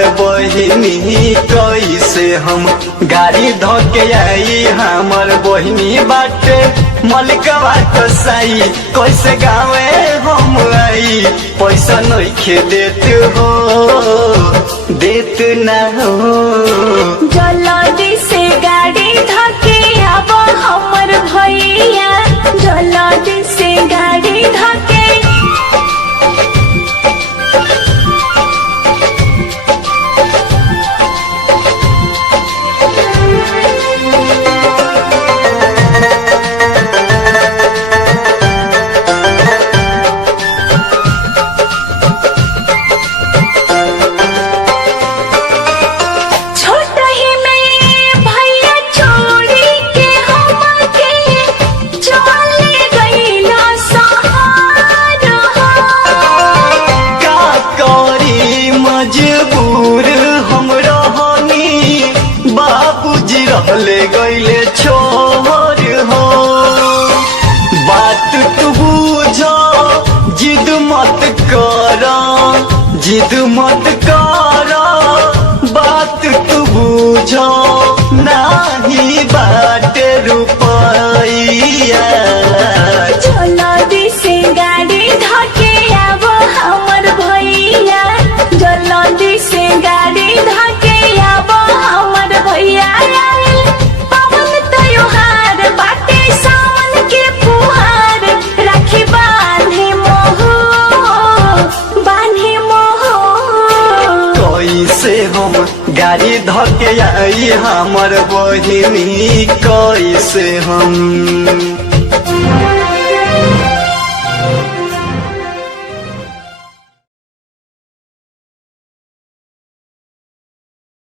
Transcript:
हमर बहिनी कैसे हम गाड़ी धोके आई हमर बहिनी बाटे मलिकवा कसाई कैसे गावे हम आई पैसा नहीं देत हो देत ना हो जल्दी से गाड़ी धके अब हमर भैया जल्दी से गाड़ी धके ले गईले छोर हो बात तू बुझो जिद मत कर बात तू बुझो नहीं बाटे रुपया जल्दी से गाड़ी धके अब हमर भैया जल्दी से गाड़ी धके अब हमर भैया गाड़ी धके आई हमर बहिनी कैसे हम